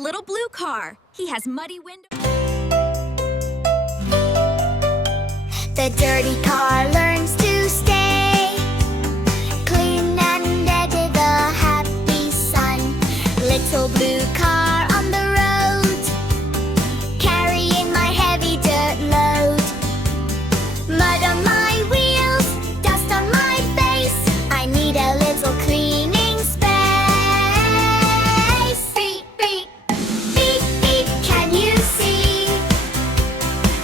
little blue car. He has muddy windows. The dirty car learns to stay clean and under the happy sun. Little blue car on the road, carrying my heavy dirt load. Mud on my wheels, dust on my face. I need a little cleaning space. Beep, beep, beep, beep, can you see?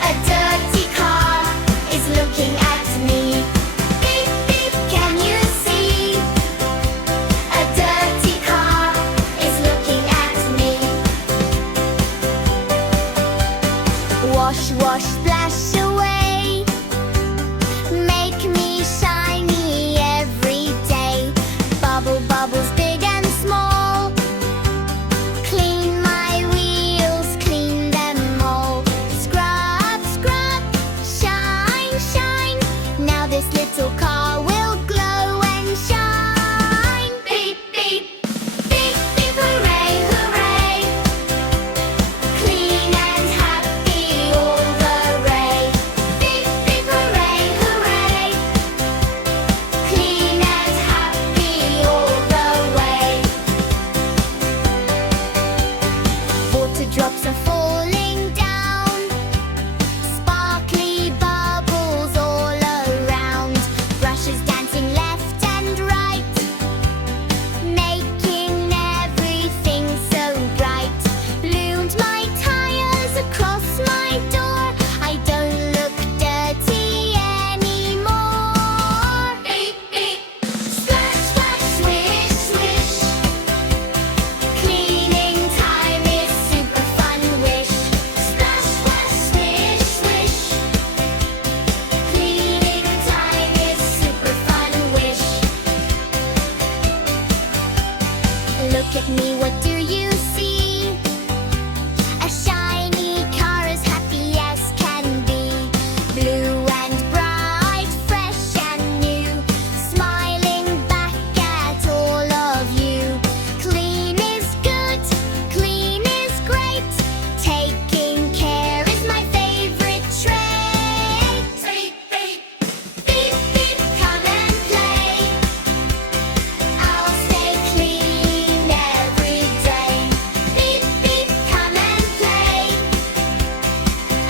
A dirty car is looking at me. Beep, beep, can you see? A dirty car is looking at me. Wash, wash, splash away. Make me shiny every day. Bubble, bubbles big and small. Clean my wheels, clean them all. Scrub, scrub, shine, shine. Now this little car will glow and shine. Beep, beep, beep, beep, hooray, hooray. Clean and happy all the way. Beep, beep, hooray, hooray. Clean and happy all the way. Water drops are falling down. Sparkly bubbles all around. Brushes dancing left and right, making everything so bright. Loomed my tires across my door. I don't look dirty anymore. Beep, beep, splash, splash, swish, swish. Cleaning time is super fun, wish. Splash, splash, swish, swish. Cleaning time is super fun, wish. Look at me, what do you see? A shiny car as happy as can be. Blue and bright, fresh and new. Smiling back at all of you. Clean is good, clean is great. Taking care is my favorite trait. Beep, beep, beep, beep, come and play. I'll stay clean every day. Beep, beep, come and play.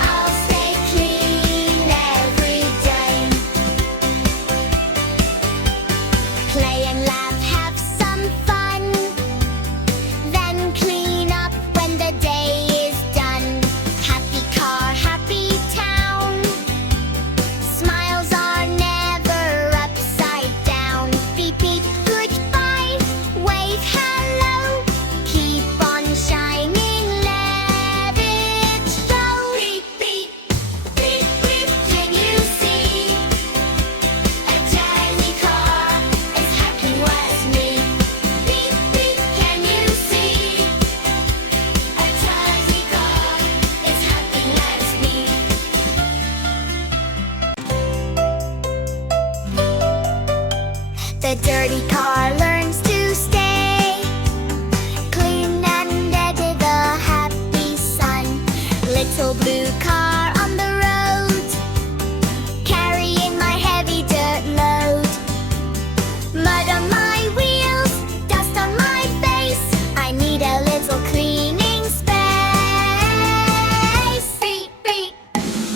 I'll stay clean every day. Play and laugh, have some fun. Then clean up when the day is done. Happy car, happy town. Smiles are never upside down. Beep, beep, goodbye. Wave hello. Keep on shining, let it show. Beep, beep, beep, beep, can you see? A tiny car as happy as me. Beep, beep, can you see? A tiny car as happy as me. The dirty car learns to stay clean and under the happy sun. Little blue car on the road, carrying my heavy dirt load. Mud on my wheels, dust on my face. I need a little cleaning space. Beep, beep,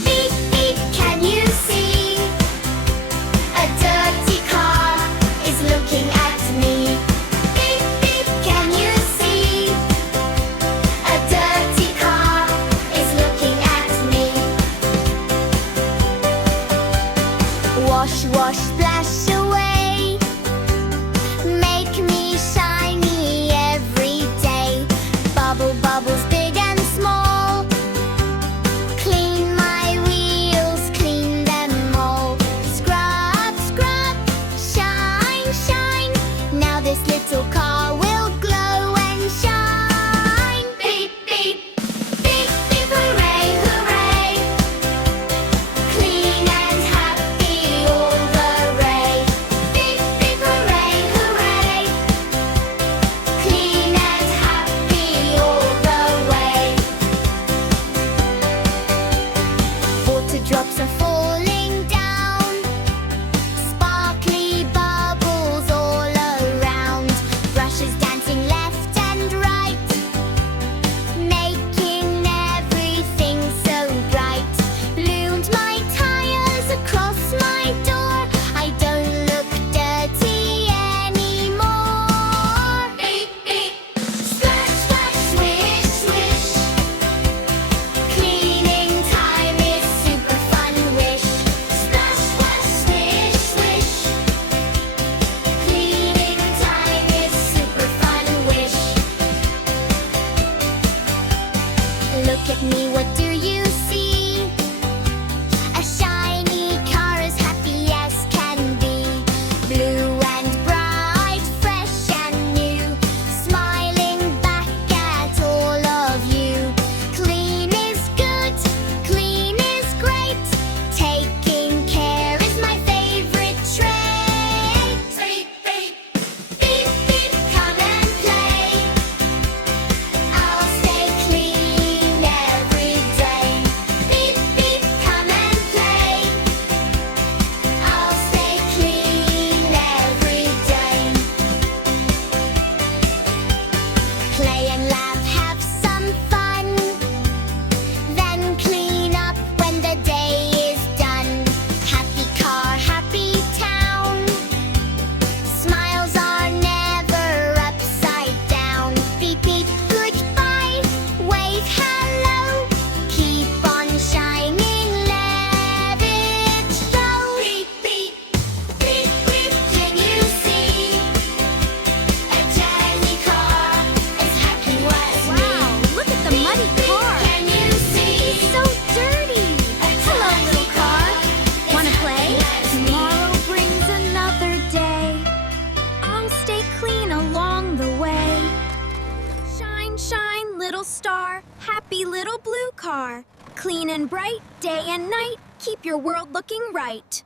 beep, beep, can you see? A dirty car is looking at me. Beep, beep, can you see? A dirty car is looking at me. Happy little blue car. Clean and bright, day and night. Keep your world looking right.